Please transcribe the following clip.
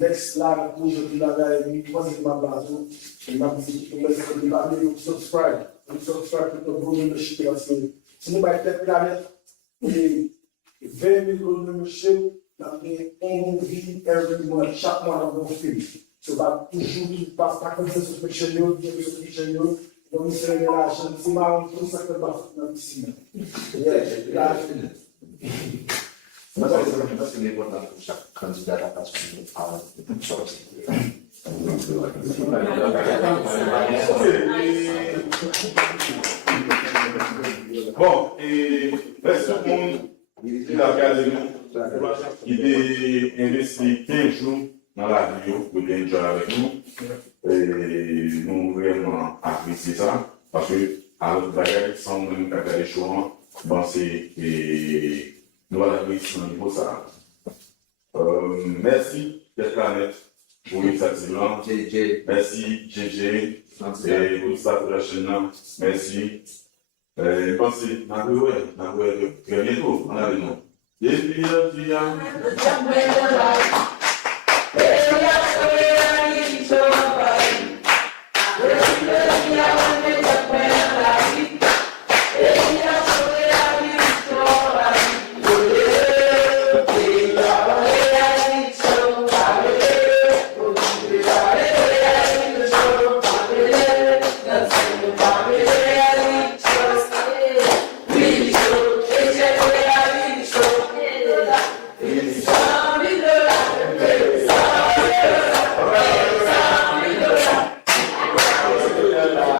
Next live coisa que lá vai fazer uma base e vamos começar a falar e subscribe para o membership assim se não vai ter cara e ver o membership também envie everyone chaque one of those things so that toujours passar com essa suspeita de vamos ser relaxando se mal tudo se acaba na piscina Mas é importante que chaque candidato a participar de fala de sorte. Bom, reste tout le monde qui a regardé nous, qui a investi 15 jours dans la vie pour bien jouer avec nous. Et nous vraiment apprécié ça, parce que à l'autre bagage, sans même faire des choix, bon, c'est nous allons réussir au niveau ça. Merci d'être là net pour l'initiative là. Merci JJ et pour ça pour la chaîne là. Merci. Pensez, très bientôt. On a le nom.